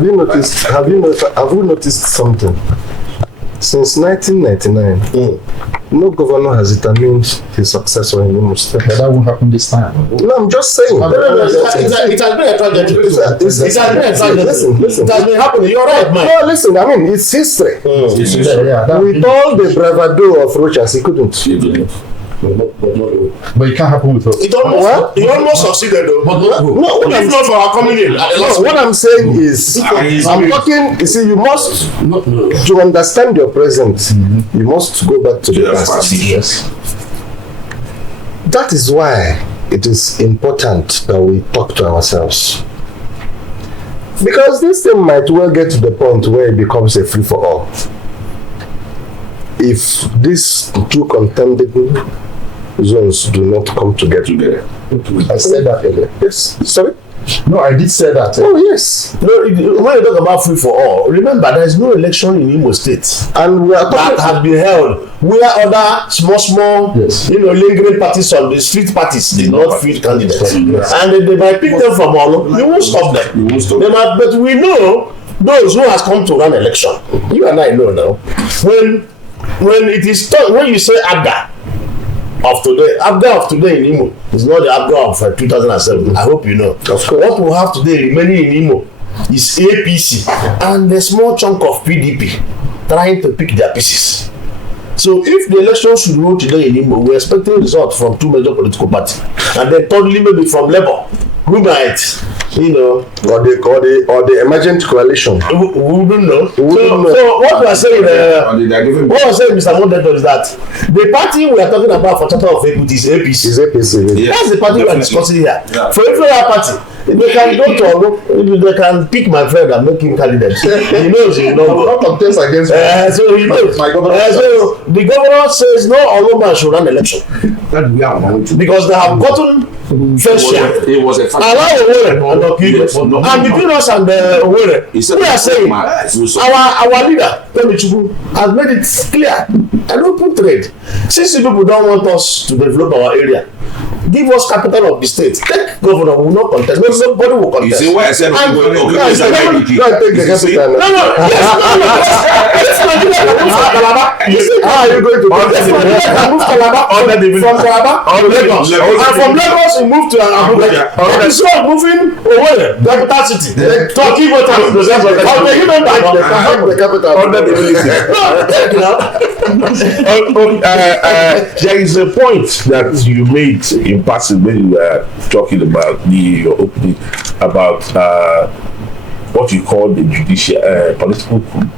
Have you noticed something? Since 1999, no governor has determined his successor in Imo State. But that won't happen this time. No, I'm just saying. It has been a tragedy. It has been happening. You're right, man. No, listen, I mean, it's history. With all the bravado of Rochas, he couldn't. But it can't happen with us. It almost succeeded though. But no, if not for our coming in. What I'm saying is, I'm talking, you see, you must, to understand your present, you must go back to the past. Yes. That is why it is important that we talk to ourselves. Because this thing might well get to the point where it becomes a free-for-all. If these two contending zones do not come together. I said that earlier. Yes. Sorry? No, I did say that. Oh, yes. No, when you talk about free for all, remember there is no election in Imo State. And we are that has been held where other small, lingering parties on the street parties did not field candidates. And they might pick them from all over. You won't stop them. But we know those who has come to run election. You and I know now. When it is when you say Abga of today in Imo is not the Abga of 2007. I hope you know. What we have today remaining in Imo is APC and a small chunk of PDP trying to pick their pieces. So if the election should roll today in Imo, we're expecting results from two major political parties, and then thirdly maybe from Labour, who might, or the emergent coalition. We don't know. So what we are saying, Mr. Mondeto, is that the party we are talking about for Charter of Equity is APC. That's the party we are discussing here. For every other party, they can go to Olo, they can pick my friend and make him candidate. He knows he will not contest against so he knows. So the governor says no Olo man should run election. Because they have gotten first share. It was a fact. And between us and Owerri, we are saying our leader, Tony Chukwu, has made it clear and open trade. Since the people don't want us to develop our area, give us capital of the state. Take governor, we will not contest. Nobody will contest. You see why I said take the capital. How are you going to move Calabar from Calabar to Lagos? And from Lagos we move to Abuja. And so moving away, capital city. Turkey voters present the capital under the there is a point that you made in passing when you were talking about your opening about what you call the judicial political coup.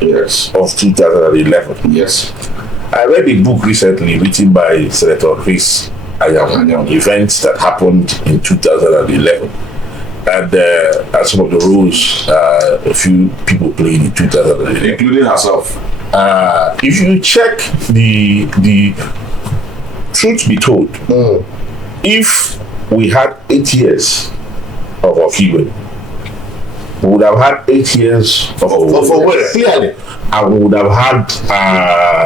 Yes. Of 2011. Yes. I read a book recently written by Senator Chris Ayam, events that happened in 2011. And some of the roles a few people played in 2011. Including herself. If you check the truth be told, if we had 8 years of Okiwe, we would have had 8 years of clearly, and we would have had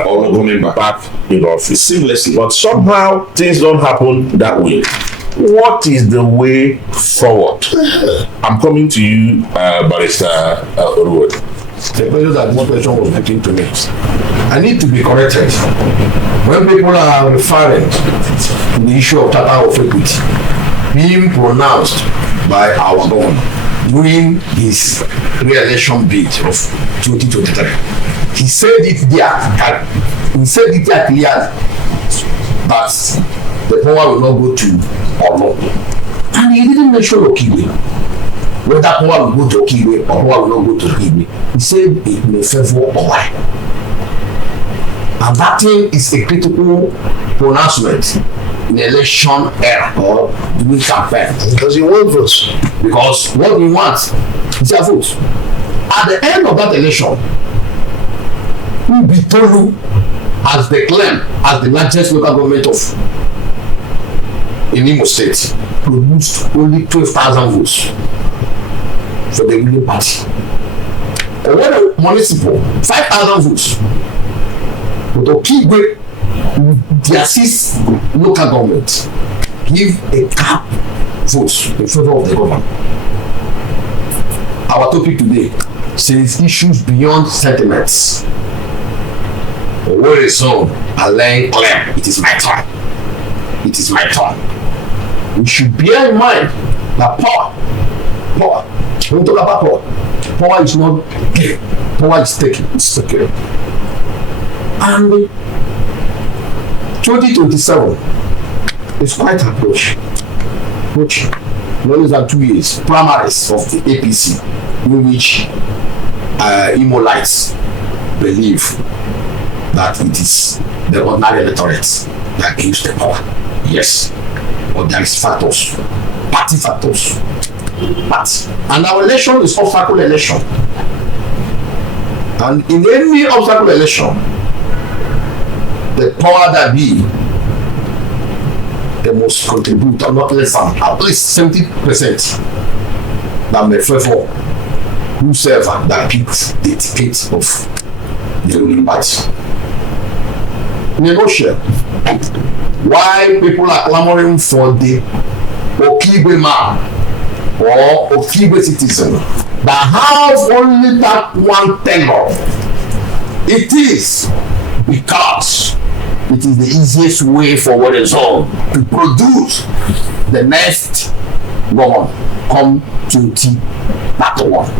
all coming back in office seamlessly. But somehow things don't happen that way. What is the way forward? I'm coming to you, Barrister Oruwe. The question that one person was making to me, I need to be corrected. When people are referring to the issue of Charter of Equity being pronounced by our governor during his re-election bid of 2023, he said it there. He said it there clearly that the power will not go to Olo, and he didn't mention Okiwe. Whether power will go to Okiwe or power will not go to Okiwe, he said it may favor Owerri. And that thing is a critical pronouncement in the election era or during campaign. Because he won't vote. Because what we want is a vote. At the end of that election, Ubitolu has declared as the largest local government of in Imo State, produced only 12,000 votes for the ruling party. And when the municipal 5,000 votes, but Okigwe, the assist local government, give a cap vote in favor of the government. our topic today says issues beyond sentiments. Where is home? I learn clear. It is my turn. It is my turn. We should bear in mind that power, when we talk about power is not given. Power is taken. It's taken. And 2027 is quite approaching. No less than 2 years. Primaries of the APC, in which Imolites believe that it is the ordinary electorate that gives the power. Yes. But there is factors, party factors. And our election is obstacle election. And in any obstacle election, the power that be, they must contribute not less than at least 70% that may favor whosoever that picks the ticket of the ruling party. Negotiate. Why people are clamoring for the Okigwe man or Okigwe citizen that have only that one tenure? It is because it is the easiest way for what is on to produce the next government come 2031.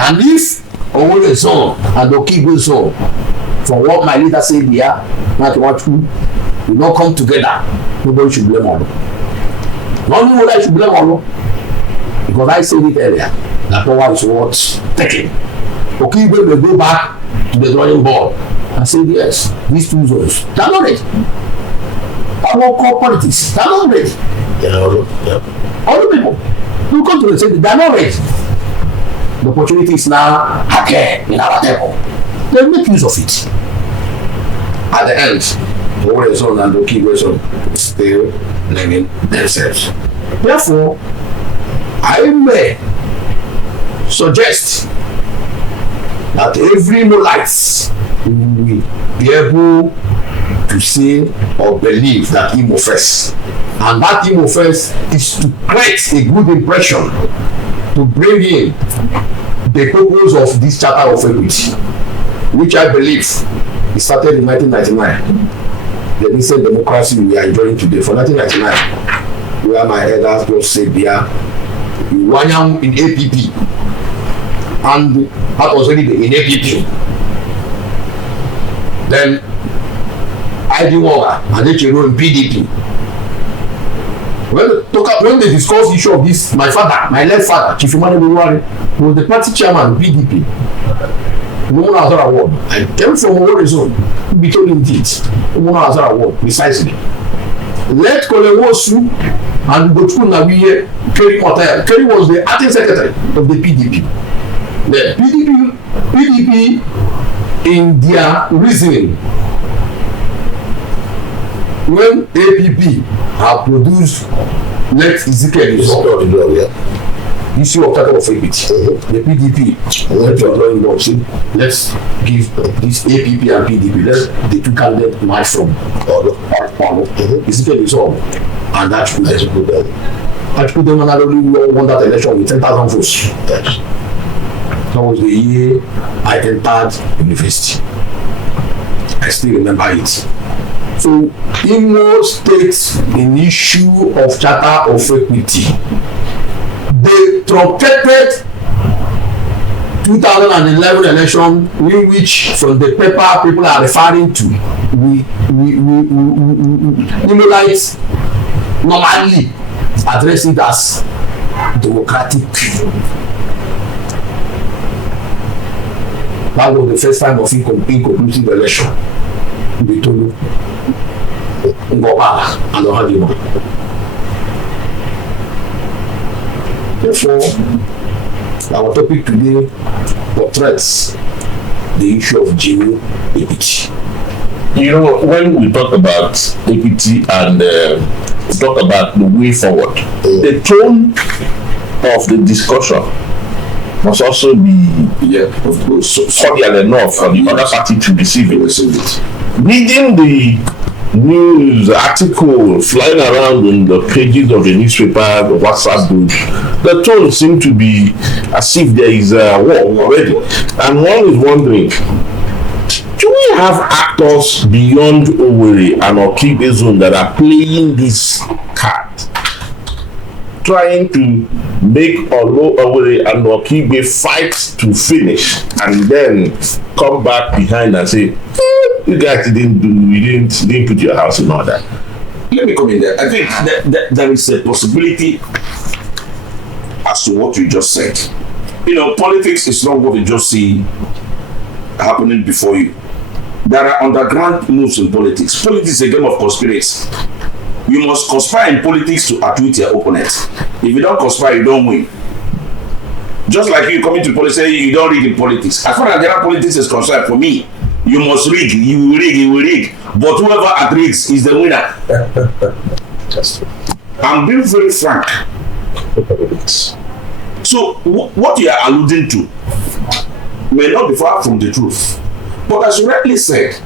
And if Owole zone and Okigwe zone, from what my leader said here, not what will not come together, nobody should blame Olo. Not only whether I should blame Olo, because I said it earlier, that power is what's taken. Okigwe will go back to the drawing board and say, yes, these two zones, they are not ready. I won't call politics, they are not ready. All the people who come to the city, they are not ready. The opportunity is now again in our table. They make use of it. At the end, the Owole zone and the Okigwe zone still blaming themselves. Therefore, I may suggest that every Molites will be able to say or believe that Imo first. And that Imo first is to create a good impression, to bring in the purpose of this Charter of Equity, which I believe it started in 1999. The recent democracy we are enjoying today, for 1999, where my elders just said there, Wanyam in APP, and that was already in APP. Then IDWA and HRO in PDP. When they discussed the issue of this, my father, my late father, Chief Emmanuel Buwari, was the party chairman of PDP. No other award. I came from Owole zone, to be told indeed. No other award, precisely. Let Kolewosu and Gochku Nabiye Kerry Motel. Kerry was the acting secretary of the PDP. The PDP in their reasoning, when APP have produced let Ezekiel issue of Charter of Equity, the PDP went to a drawing board, said, let's give this APP and PDP, let's the two candidates match from Ezekiel is all, and that should put them. That put them and only won that election with 10,000 votes. That was the year I entered university. I still remember it. So, Imo State, an issue of Charter of Equity, they truncated 2011 election, in which from the paper people are referring to, Imolites normally address it as democratic. That was the first time of inconclusive election. Bitolu, Ngobala, and Ohadimo. Therefore, our topic today portrays the issue of genuine equity. You know, when we talk about equity and talk about the way forward, the tone of the discussion must also be cordial enough for the other party to receive it. Reading the news article flying around in the pages of the newspaper, the WhatsApp group, the tone seems to be as if there is a war already. And one is wondering, do we have actors beyond Owerri and Okigbe zone that are playing this card? Trying to make Owerri and Okigbe fight to finish and then come back behind and say, you guys didn't put your house in order. Let me come in there. I think that there is a possibility as to what you just said. You know, politics is not what you just see happening before you. There are underground moves in politics. Politics is a game of conspiracy. You must conspire in politics to outwit your opponent. If you don't conspire, you don't win. Just like you coming to politics, say you don't rig in politics. As far as general politics is concerned, for me, you must rig, you will rig. But whoever rigs is the winner. I'm being very frank. So what you are alluding to may not be far from the truth. But as you rightly said,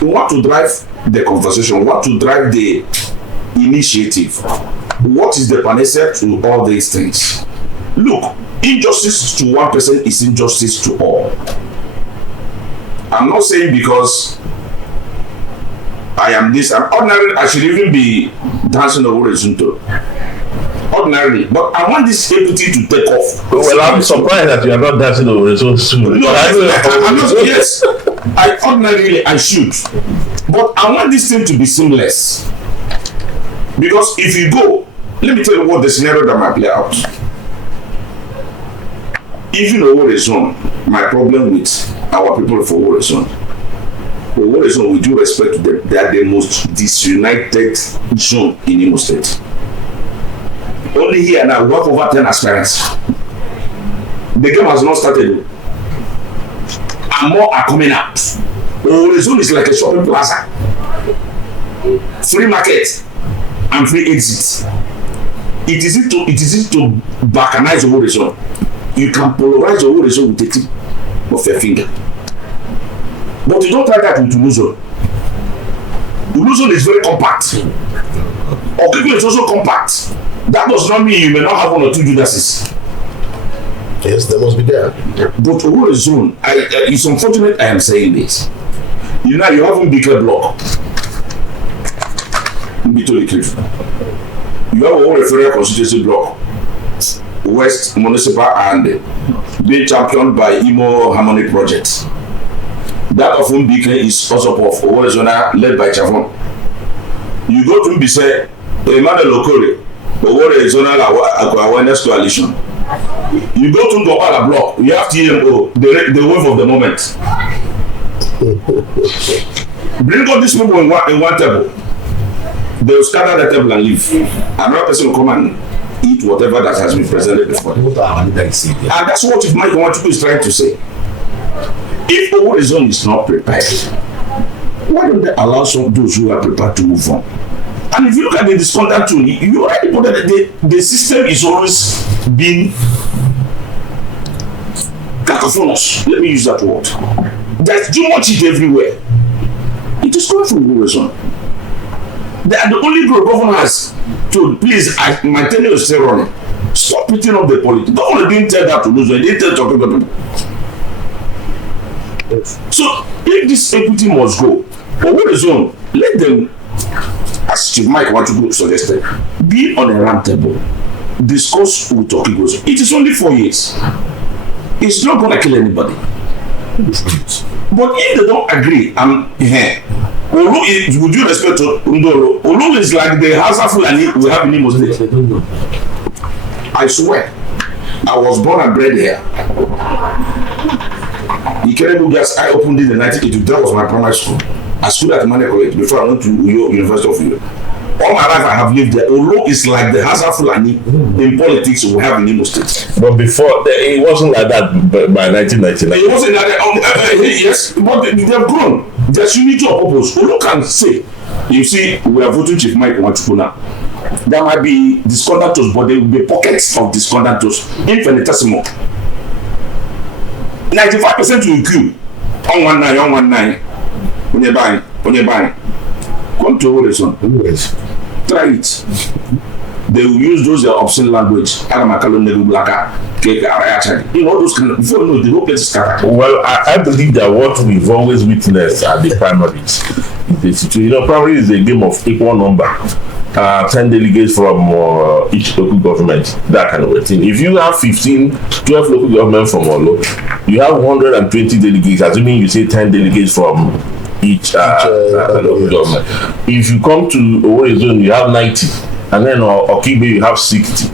we want to drive the conversation, we want to drive the initiative. What is the panacea to all these things? Look, injustice to one person is injustice to all. I'm not saying because I am this, I'm ordinary, I should even be dancing over a Zunto. Ordinarily, but I want this equity to take off. Well, I'm surprised that you are not dancing over it so soon. No, I'm not, yes, I ordinarily I should, but I want this thing to be seamless. Because if you go, let me tell you what the scenario that might play out. If you know Owerri zone, my problem with our people for Owerri zone. For Owerri zone, with due respect to them, they are the most disunited zone in Imo State. Only here now, we have over 10 aspirants. The game has not started. And more are coming out. Owerri zone is like a shopping plaza. Free market and free exit. It is easy to balkanize Owerri zone. You can polarize Owerri zone with the tip of your finger. But you don't try that with Ulu zone. Ulu zone is very compact. Okigbe is also compact. That does not mean you may not have one or two Judases. Yes, they must be there. But Owerri zone, it's unfortunate I am saying this. You know, you have a bigger block. You have a referral constituency block. West Municipal and being championed by Imo Harmony Project. That of Mbike is also of Owerri zone led by Chavon. You go to Mbise, Emmanuel Okore, Owerri Zonal Awareness Coalition. You go to Gopala Block, you have TMO, the wave of the moment. Bring all these people in one table. They will scatter the table and leave. Another person will come and eat whatever that has been presented before. And that's what Mike Nwachukwu is trying to say. If Owerri zone is not prepared, why don't they allow those who are prepared to move on? And if you look at the discontent too, you already put that the system is always been cacophonous. Let me use that word. There's too much heat everywhere. It is coming from Owerri zone. They are the only group governor has told, please, my tenure is still running. Stop picking up the politics. Governor didn't tell that to lose. They didn't tell talking about people. So if this equity must go, Owerri zone, let them, as Chief Mike Nwachukwu suggested, be on a round table, discuss with Okigbe zone. It is only 4 years. It's not going to kill anybody. But if they don't agree, Olu is, with due respect to Ndoro, Olu is like the Hausa Fulani we have in Imo State. I swear, I was born and bred here. Ikerebu gas, I opened it in 1982. That was my primary school. I schooled at Mane College before I went to Uyo University of Uyo. All my life I have lived there. Olu is like the Hausa Fulani in politics we have in Imo State. But before, it wasn't like that by 1999. It wasn't like that. Yes, but they have grown. There's unity of purpose. Olu can say, you see, we are voting Chief Mike Nwachukwu now. There might be discontentos, but there will be pockets of discontentos, infinitesimal. 95% will queue. On 19. When you're buying. Come to Owerri zone. Try it. they will use those obscene language. You know, those kind of, before you know, the whole place is scattered. Well, I believe that what we've always witnessed at the primaries is the situation. You know, primary is a game of equal number. 10 delegates from each local government, that kind of a thing. If you have 12 local government from Olo, you have 120 delegates, assuming you say 10 delegates from each local government. If you come to Owerri zone, you have 90, and then Okigbe, you have 60.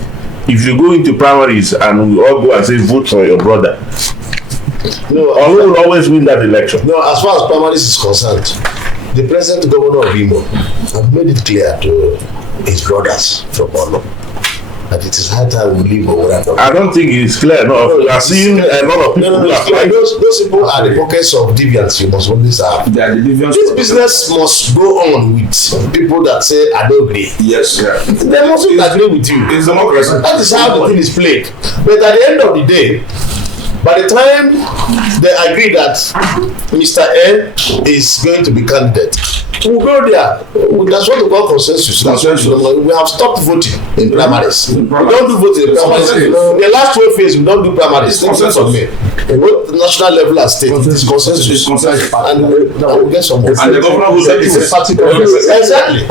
If you go into primaries and we all go and say vote for your brother, Olo will always win that election. No, as far as primaries is concerned, the present governor of Imo have made it clear to his brothers from Olo that it is high time we leave Owerri. I don't think it's clear enough. I have seen a lot of people who apply. Those people are the pockets of deviance you must always have. They are the deviants. This business must go on with people that say, I don't agree. Yes, yeah. They mustn't agree with you. It's democracy. That is how the thing is played. But at the end of the day, by the time they agree that Mr. A is going to be candidate, we'll go there. That's what we call consensus. We have stopped voting in primaries. We don't do voting in primaries. The last 12 years, we don't do primaries. Consensus on me. Both national level and state. It's consensus. And we'll get some more. And the governor will say it's a party consensus. Exactly.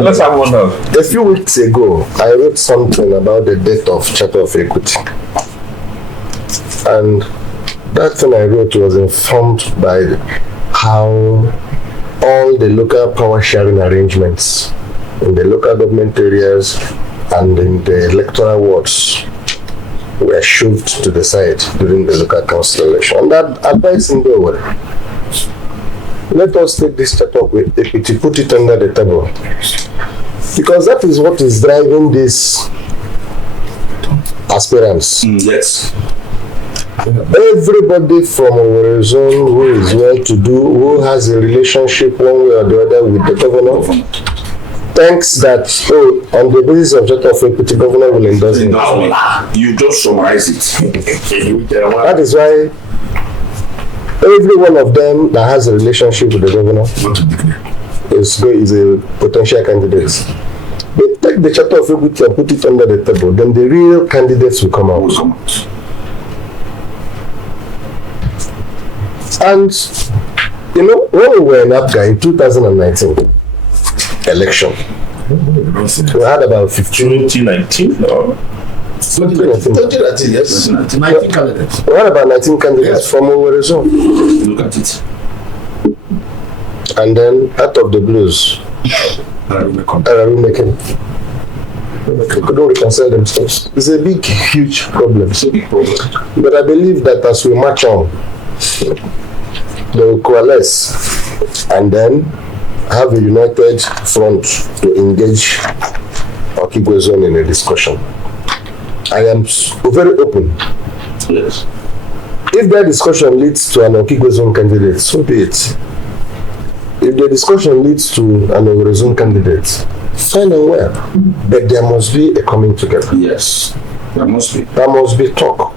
Let's have one now. A few weeks ago, I wrote something about the death of Charter of Equity. And that thing I wrote was informed by how all the local power sharing arrangements in the local government areas and in the electoral wards were shoved to the side during the local council election. And that advice in the way, let us take this Charter of Equity, put it under the table. Because that is what is driving this aspirants. Yes. Everybody from our zone who is well-to-do, who has a relationship one way or the other with the governor, thinks that, on the basis of Charter of Equity, governor will endorse it. You just summarize it. That is why every one of them that has a relationship with the governor is a potential candidate. They take the Charter of Equity and put it under the table, then the real candidates will come out. And, you know, when we were in Apga in 2019 election, we had about 2019 or 2019, yes. 19 candidates. We had about 19 candidates from our zone. Look at it. And then, out of the blues, making. They couldn't reconcile themselves. It's a big, huge problem. It's a big problem. But I believe that as we march on, they will coalesce and then have a united front to engage Okigwe zone in a discussion. I am very open. Yes. If that discussion leads to an Okigwe zone candidate, so be it. If the discussion leads to an Owerri zone candidate, fine and well. But there must be a coming together. Yes. There must be. There must be talk.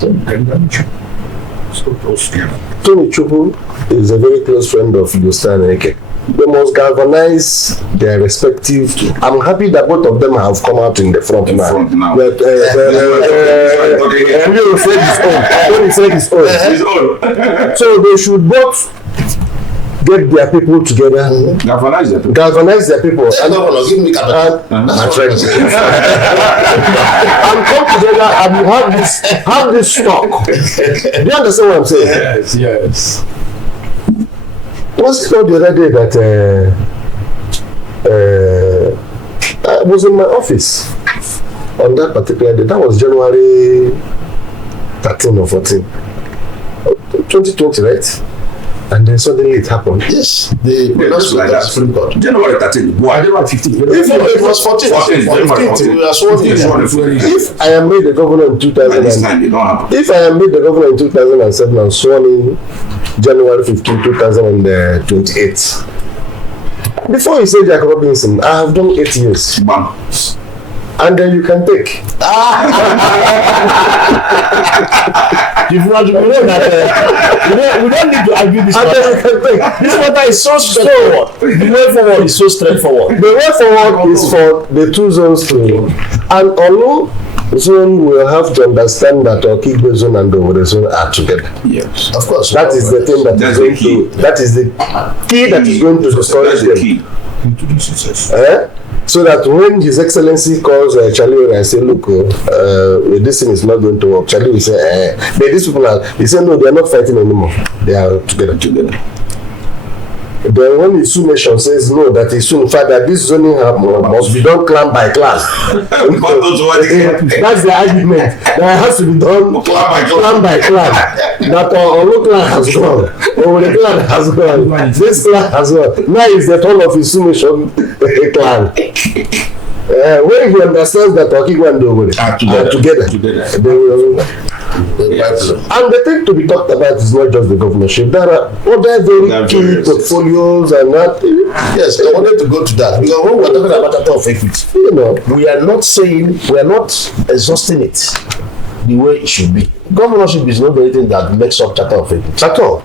Tony Chukwu is a very close friend of Yustan Eke. They must galvanize their respective. I'm happy that both of them have come out in the front now. But Tony said his own. So they should both get their people together. Galvanize their people. Galvanize their people. And give me capital. And come together and have this stock. Do you understand what I'm saying? Yes. Was it not the other day that I was in my office on that particular day? That was January 13 or 14, 2020, right? And then suddenly it happened. Yes, just like that. January 13. Why? January 15. If it was 14, we are sworn in. If I am made the governor in 2000, if I am made the governor in 2007 and sworn in January 15, 2028. Before you say Jack Robinson, I have done 8 years. Bam. and then you can take. If you want to know that, we don't need to argue this And then you matter. can take. This matter is so straightforward. The way forward is so straightforward. The way forward is for the two zones to, and although zone will have to understand that Okigwe zone and Owerri zone are together. Yes. Of course. That is the thing that That's is going the key. to, that is the key that is going to discourage That's the them. key to the success. So that when His Excellency calls Charlie and say, look, this thing is not going to work, Charlie will say, but these people are, he said, no, they are not fighting anymore. They are together. Then when the Isu nation says no, that Isu, in fact, that this zoning must be done clan by clan. That's the argument. That has to be done clan by clan. That Olu clan has gone. Owerri clan has gone. This clan has gone. Now is the turn of Isu nation clan. When he understands that Okigwe and Owerri are together, they will. And the thing to be talked about is not just the governorship. There are other very key portfolios and that. Yes, I wanted to go to that because when we're talking about matter of equity, You know, We are not saying, we are not exhausting it the way it should be. Governorship is not anything that makes up charter of equity at all.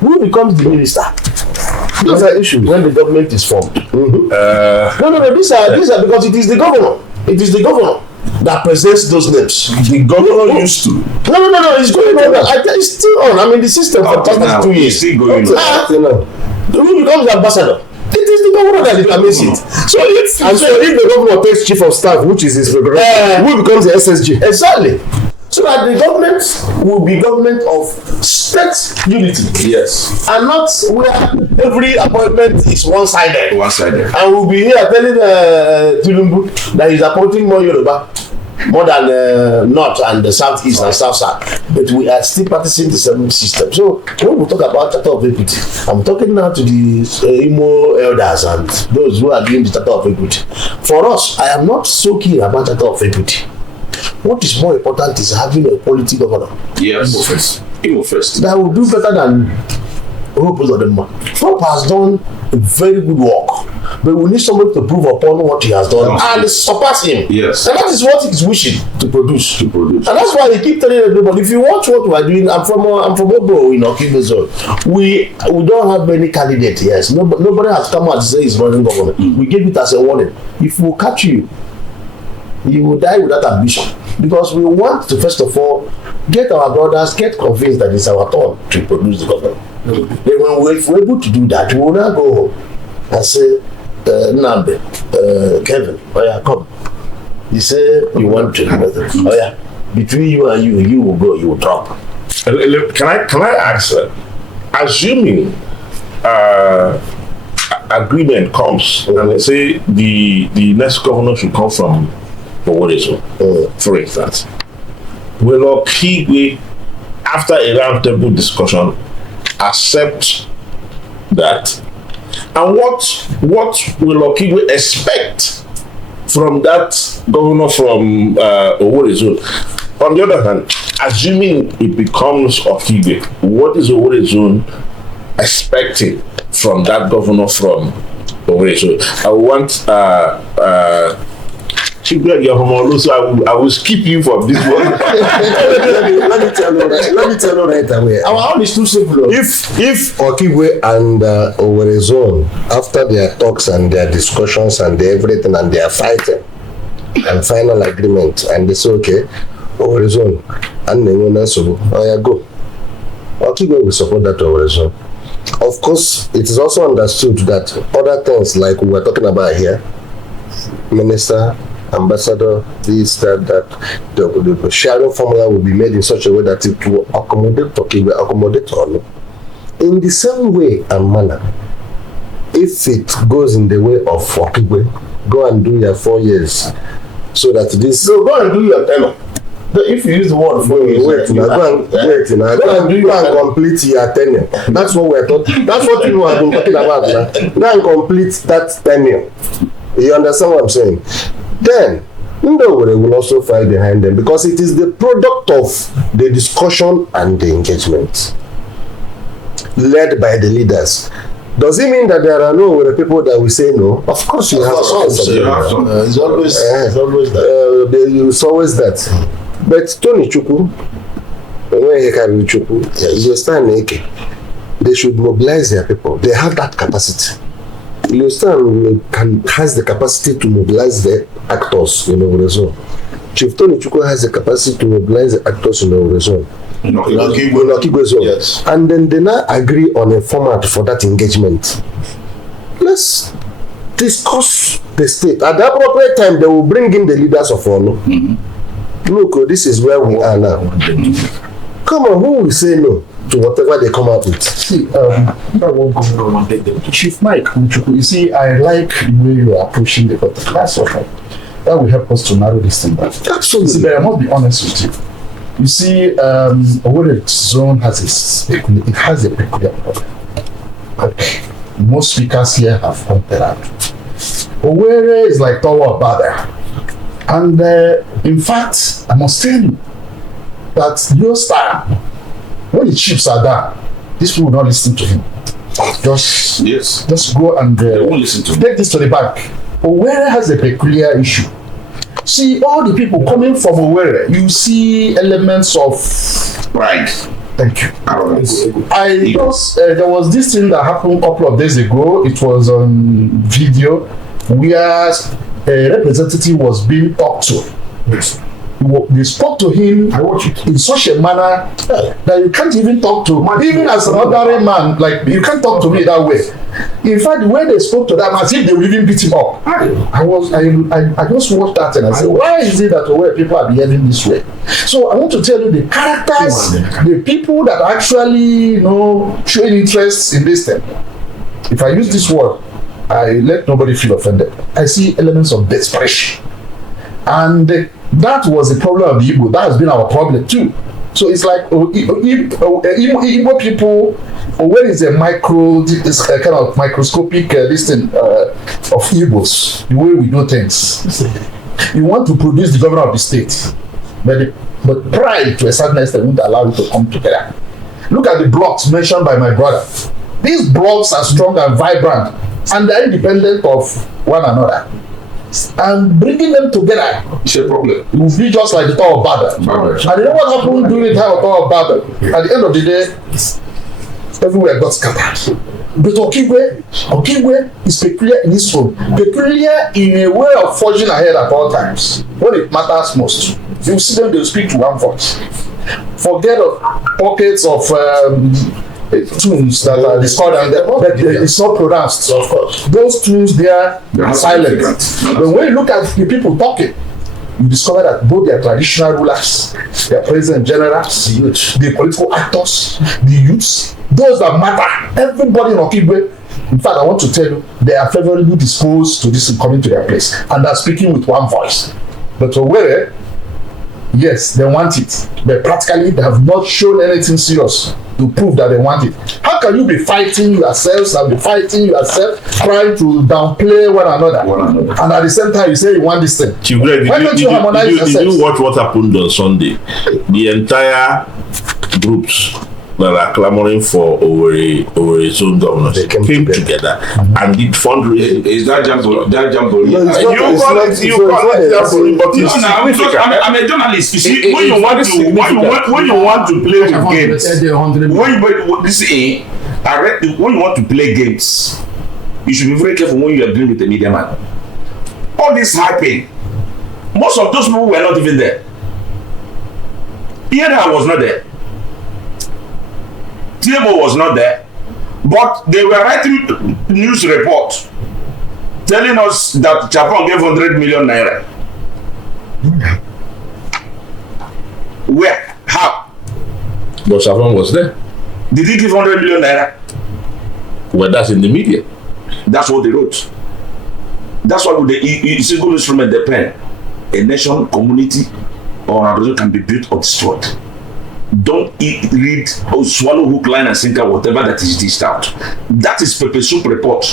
Who becomes the minister? those are issues. When the government is formed. Mm-hmm. These are because it is the governor. It is the governor that presents those names. The governor used to. No, it's going on. It's still on. I'm in the system for the past 2 years. Still going on. You know. Who becomes ambassador? It is the governor that determines it. So if the governor takes chief of staff, which is his prerogative, who becomes the SSG? exactly, so that the government will be government of state unity. Yes. And not where every appointment is one-sided. One-sided. And we'll be here telling Tinubu that he's appointing more Yoruba, more than North and the Southeast and South. But we are still practicing the same system. So when we talk about charter of equity, I'm talking now to the Imo elders and those who are doing the charter of equity. For us, I am not so keen about charter of equity. What is more important is having a quality governor. Yes. Imo first. That will do better than Hope Uzodinma. Hope has done a very good work, but we need somebody to prove upon what he has done and surpass him. Yes. And that is what he's wishing to produce. produce. And that's why he keep telling everybody, if you watch what we are doing, I'm from Obo in Okigwe zone. We don't have many candidates. Yes, nobody has come out to say he's running government. We give it as a warning. If we catch you, you will die without ambition, because we want to first of all get our brothers get convinced that it's our turn to produce the government. Then if we're able to do that, we will now go home and say, Nnamdi, Kevin, oh yeah, come. You say you want to, oh yeah, between you and you will go, you will drop. Can I ask, assuming agreement comes and they say the next governor should come from Owerri, for instance, will Okigwe, after a roundtable discussion, accept that? And what will Okigwe expect from that governor from Owerri zone? On the other hand, assuming it becomes Okigwe, what is Owerri zone expecting from that governor from Owerri zone? I want Chigwe Yahomolo, so I will skip you from this one. Let me tell you right away. Our own is too simple. If Okigwe and Owerri zone, after their talks and their discussions and everything and their fighting and final agreement, and they say, okay, Owerri zone, and then so go. Okigwe will support that Owerri zone. Of course, it is also understood that other things like we were talking about here, minister, ambassador, this, that, the sharing formula will be made in such a way that it will accommodate Okigwe, accommodate all. In the same way and manner, if it goes in the way of Okigwe, go and do your 4 years, so that this. So go and do your tenure. If you use the word 4 years, go and complete your tenure. That's what we're talking. That's what you have been talking about now. Go and complete that tenure. You understand what I'm saying? Then Ndowere will also fight behind them, because it is the product of the discussion and the engagement led by the leaders. Does it mean that there are no people that will say no? Of course you have some. It's always that. It's always that. But Tony Chukwu, they should mobilize their people. They have that capacity. Has the capacity to mobilize the actors in the zone. Chief Tony Chukwu has the capacity to mobilize the actors in the zone. Yes. And then they now agree on a format for that engagement. Let's discuss the state. At the appropriate time, they will bring in the leaders of Ono. Look, this is where we are now. Come on, who will say no to whatever they come up with? See, Chief Mike, you see, I like the way you are approaching the class of that will help us to narrow this thing down. Absolutely. See, but I must be honest with you. You see, Owerri zone has a peculiar problem. Most speakers here have pointed out. Owerri is like Tower of Babel. And in fact, I must tell you that your style, when the chiefs are down, these people will not listen to him. Just go and take this to the bank. Owerri has a peculiar issue. See, all the people coming from Owerri, you see elements of pride. Thank you. Arrogance. There was this thing that happened a couple of days ago. It was on video where a representative was being talked to. Yes. They spoke to him in such a manner that you can't even talk to. Even as an ordinary man, like you can't talk to me that way. In fact, the way they spoke to them, as if they would even beat him up. I just watched that and I said, why is it that where people are behaving this way? So I want to tell you the characters, the people that actually showing interest in this thing. If I use this word, I let nobody feel offended. I see elements of desperation. And that was the problem of the Igbo. That has been our problem too. So it's like Igbo people, where is a kind of microscopic listing of Igbos, the way we do things. You want to produce the governor of the state, but pride to a certain extent won't allow you to come together. Look at the blocks mentioned by my brother. These blocks are strong and vibrant, and they're independent of one another. And bringing them together is a problem. It will be just like the Tower of Babel. And you know what happened during the time of Tower of Babel? At the end of the day, everywhere got scattered. But Okigwe is peculiar in his own. Peculiar in a way of forging ahead at all times. When it matters most, you see them, they will speak to one voice. Forget of pockets of tunes that are discordant, but it's not pronounced. So of course, those tunes there are silent. But when you look at the people talking, you discover that both their traditional rulers, their president generals, the political actors, the youths, those that matter, everybody in Okigwe. In fact, I want to tell you, they are favorably disposed to this coming to their place, and they're speaking with one voice. But Owerri, yes, they want it, but practically they have not shown anything serious to prove that they want it. How can you be fighting yourselves and be fighting yourself, trying to downplay one another, and at the same time you say you want this thing? Chief Greg, did you watch what happened on Sunday? The entire groups that are clamoring for Owerri zone governors came together and did fundraising. Is that jamboree? That jamboree? No, you call it jamboree, but it's significant. I'm a journalist. You see, when you want to play with games, when you want to play games, you should be very careful when you are dealing with the media man. All this hyping, most of those people were not even there. Pierre was not there. Tiebo was not there, but they were writing news reports telling us that Japan gave 100 million naira. Where? How? But Japan was there. Did he give 100 million naira? Well, that's in the media. That's what they wrote. That's why it's a good instrument, the pen. A nation, community, or an organization can be built or destroyed. Don't read or swallow hook, line, and sinker, whatever that is dished out. That is pepper soup report.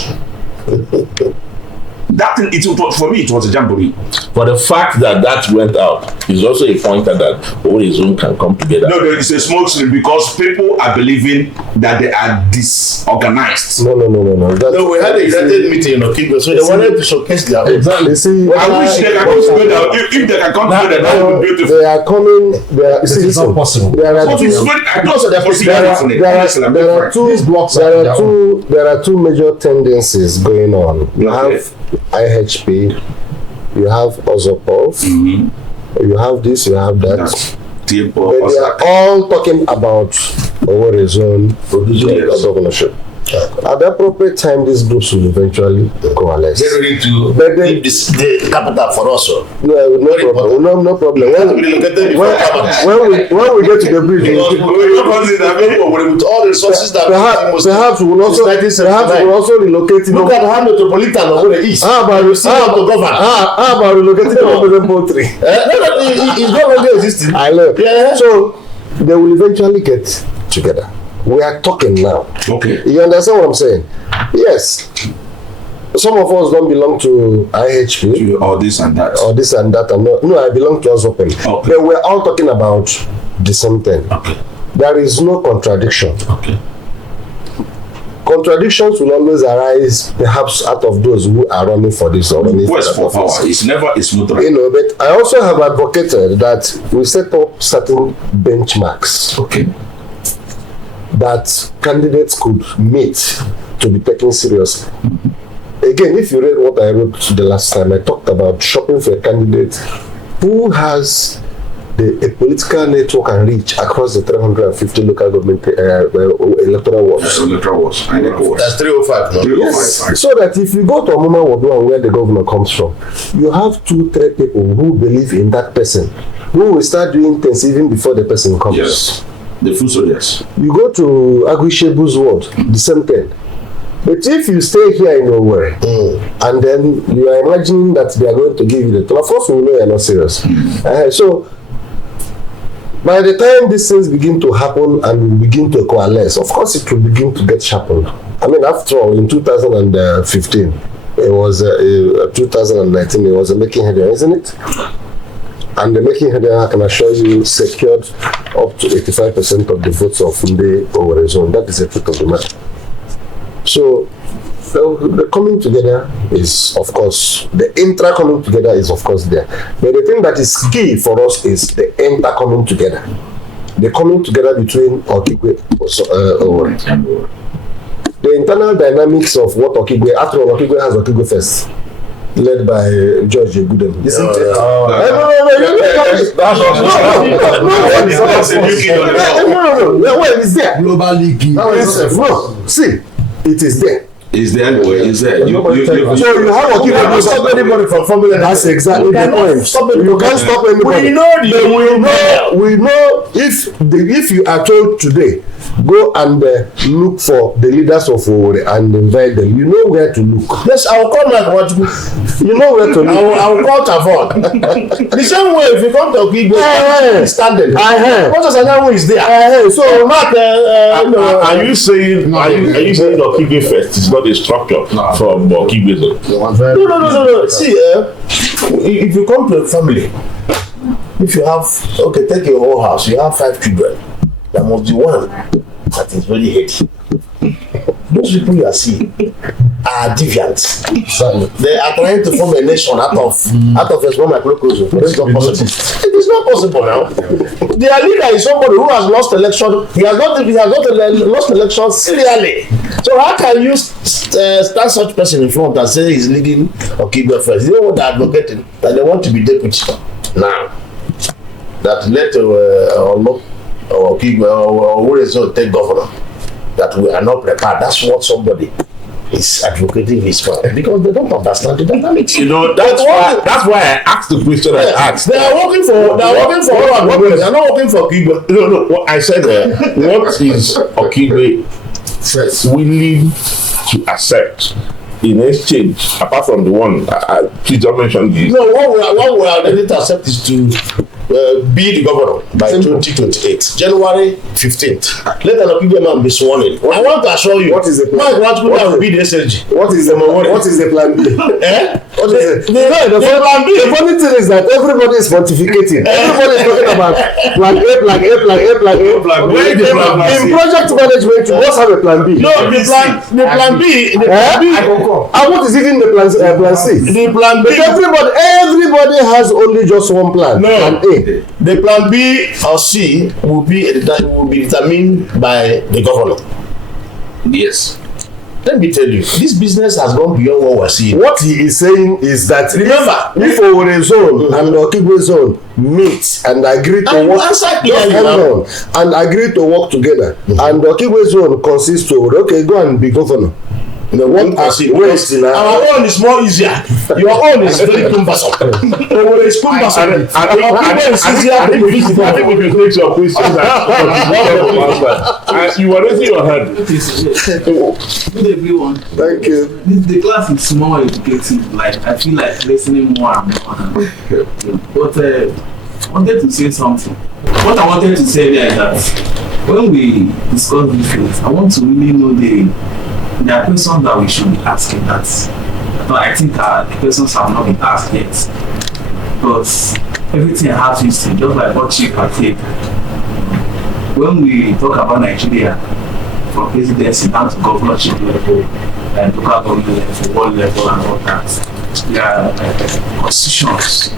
That thing, for me, it was a jamboree. But the fact that that went out is also a pointer that Orizon can come together. No, it's a smoke screen because people are believing that they are disorganized. No. No, we had a United meeting in Okigwe, so they wanted to showcase their Exactly. See, I wish they can come together. If they can come together, that would be beautiful. they are coming. They are. See, It's not possible. There are But two. it's very, I don't say they're possible. There are two major tendencies going on. You have IHP, you have Ozopov, you have this, you have that. But they are all talking about Orizon ownership. At the appropriate time, these groups will eventually coalesce. Get ready to But then, leave the capital for us. no problem. When we get to the bridge, With all the resources that perhaps we will also relocate. Look at how metropolitan Owerri is. How about relocating to poultry? It's no longer existing. I love. Yeah. So they will eventually get together. We are talking now. Okay. You understand what I'm saying? Yes. Some of us don't belong to IHP Or this and that. and no, I belong to Ozopen. Okay. But we're all talking about the same thing. Okay. There is no contradiction. Okay. Contradictions will always arise, perhaps out of those who are running for this or running Quest for power. office. It's never a smooth ride. You know, but I also have advocated that we set up certain benchmarks Okay. that candidates could meet to be taken seriously. Again, if you read what I wrote the last time, I talked about shopping for a candidate who has a political network and reach across the 350 local government electoral wards. Electoral wards. I know wards. That's 305 now. 305. Yes. So that if you go to Omuma Ward and where the governor comes from, you have 2-3 people who believe in that person, who will start doing things even before the person comes. Yes. The full soldiers. You go to Agwishebu's ward, the same thing. But if you stay here in Owerri, and then you are imagining that they are going to give you the, of course we know you are not serious. So by the time these things begin to happen and begin to coalesce, of course it will begin to get sharpened. I mean, after all, in 2015, it was 2019, it was a making headline, isn't it? And the making headline, I can assure you, secured up to 85% of the votes of Funde Owerri. That is the truth of the matter. So the coming together is, of course, the intra coming together is, of course, there. But the thing that is key for us is the inter coming together. The coming together between Okigwe and the internal dynamics of what Okigwe, after all, Okigwe has Okigwe first, led by George Egudem. Isn't it? No, it's there. Global League. No, see, it is there. Is there anyway? Is there? So you have Okigwe. You can't stop anybody from forming. That's exactly the point. You can't stop anybody. We know if you are told today, go and look for the leaders of Owerri and invite them. You know where to look. Yes, I will call my watch. You know where to look. I will call Tavon. The same way, if you come to Okigwe, standing. What does Anyanwu is there? So, Mark, Are you saying Okigwe first is not a structure from Okigwe? No. See, if you come to a family, if you have, take your whole house, you have 5 children, there must be one that is very heady. Those people you are seeing are deviants. They are trying to form a nation out of a small microcosm. It is not possible. It is not possible now. Their leader is somebody who has lost election. He has not lost election serially. So how can you stand such person in front and say he's leading Okigwe first? You know what they're advocating? That they want to be deputy now. That let Okigwe or Owerri take governor. That we are not prepared. That's what somebody is advocating his part because they don't understand the dynamics. You know, that's why I asked the question I asked. They are working for They are not working for Okigwe. No. What I said, what is Okigwe willing to accept in exchange, apart from the one? Please don't mention this. No, what we are ready to accept is to be the governor by 2028, January 15th. Let an Okigwe man be sworn in. I want to assure you, what is the plan? Mike Nwachukwu will be the SSG. What is the plan B? What is the funny thing is that everybody is pontificating. Everybody is talking about plan A. In project management, you must have a plan B. No, the plan B. And what is even the plan C? The plan B. Everybody has only just one plan. No. Plan A. The plan B or C will be determined by the governor. Yes. Let me tell you, this business has gone beyond what we're seeing. What he is saying is that remember, if Owerri zone and Okigwe zone meet and agree to work, and agree to work together, and Okigwe zone consists of okay, go and be governor. Our own is more easier. Your own is very cumbersome. Owerri is cumbersome. I think we should take your questions and you are raising your hand. Good everyone. Thank you. The class is more educative. Like I feel like listening more and more. But I wanted to say something. What I wanted to say there is that when we discuss these things, I want to really know there are questions that we should be asking that. But I think the questions have not been asked yet. But everything has history, just like what Chief had said. When we talk about Nigeria, from presidency down to governorship level, and local government level, world level, and all that, there are constitutions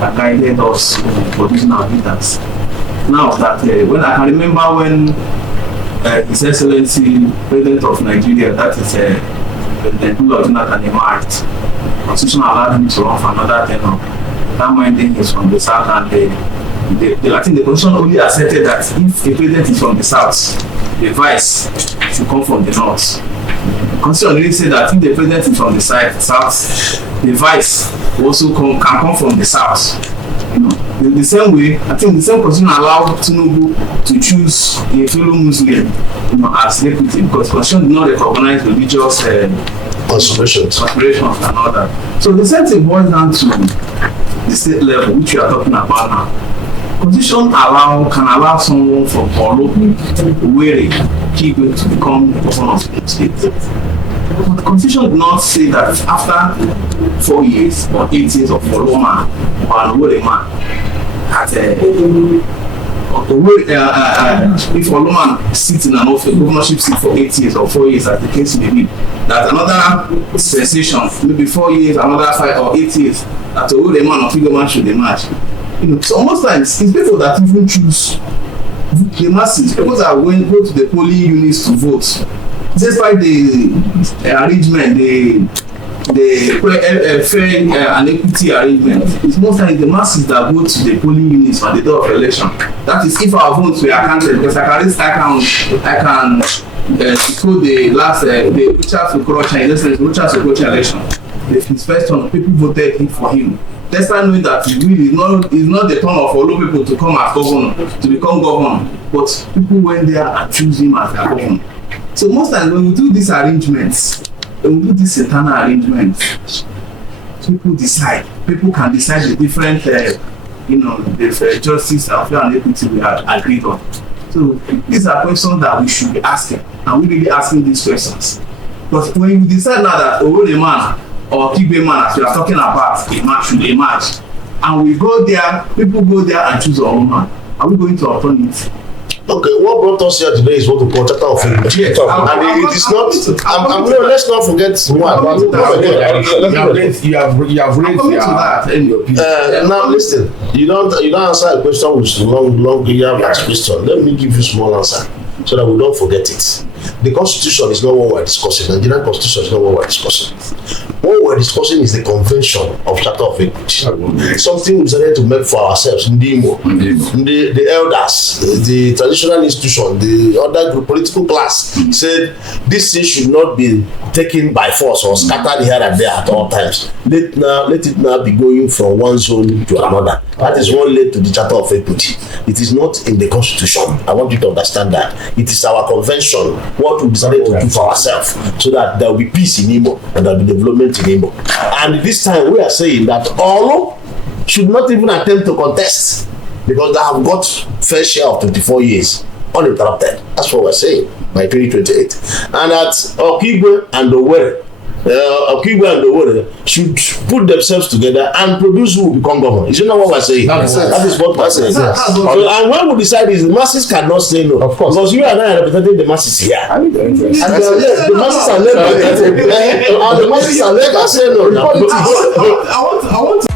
that guided us in producing our leaders. Now that when I can remember when His Excellency President of Nigeria, that is President Jonathan emerged, constitution allowed him to run for another tenure. That minding is from the south, and I think the constitution only accepted that if a president is from the south, the vice should come from the north. The constitution really said that if the president is from the south, the vice also can come from the south. You know, the same way, I think the same constitution allowed Tinubu to choose a fellow Muslim, as deputy, because the constitution did not recognize religious considerations and all that. So the same thing boils down to the state level, which we are talking about now. Constitution can allow someone from Olo, Owerri, Kigwe to become governor of the state. But the Constitution did not say that after 4 years or 8 years of Olo man or an Owerri man, if Olo man sits in an office, governorship seat for 8 years or 4 years, as the case may be, that another sensation, maybe 4 years, another 5 or 8 years, that Owerri man or Kigwe man should emerge. So most times it's people that even choose the masses, people that go to the polling units to vote. Despite the arrangement, the fair and equity arrangement, it's most times the masses that go to the polling units on the day of election. That is, if our votes were accounted, because I can quote the last the Richard Sokorocha election. His first turn, people voted for him. Despite knowing that he really is not the turn of Olo people to come as governor, to become governor, but people went there and choose him as their governor. So most times when we do these arrangements, when we do this internal arrangement, people can decide the different, the justice and fair and equity we have agreed on. So these are questions that we should be asking, and we really asking these questions. But when you decide now that Owerri man or Kigwe man, as we are talking about, a man should emerge, and we go there, people go there and choose our own man, are we going to upturn it? Okay, what brought us here today is what we call Charter of Equity. Yes, and it is not. Let's not forget one. You have raised now listen. You don't answer a question with long. You have asked question. Let me give you small answer so that we don't forget it. The Constitution is not what we're discussing. The Nigerian Constitution is not what we're discussing. What we're discussing is the Convention of Charter of Equity. Something we decided to make for ourselves, Ndimo, the elders, the traditional institution, the other group, political class said this thing should not be taken by force or scattered here and there at all times. Let it now be going from one zone to another. That is what led to the Charter of Equity. It is not in the Constitution. I want you to understand that. It is our convention, what we decided to do for ourselves, so that there will be peace in Imo and there will be development in Imo. And this time we are saying that Olo should not even attempt to contest because they have got fair share of 24 years uninterrupted. That's what we're saying by 2028. And that Okigwe and Owerri should put themselves together and produce who will become governor. Is it not what we're saying? That is what we're saying. So, and when we decide is the masses cannot say no. Of course. Because you and I are representing the masses here. And the masses are led by the masses are led by say no. I want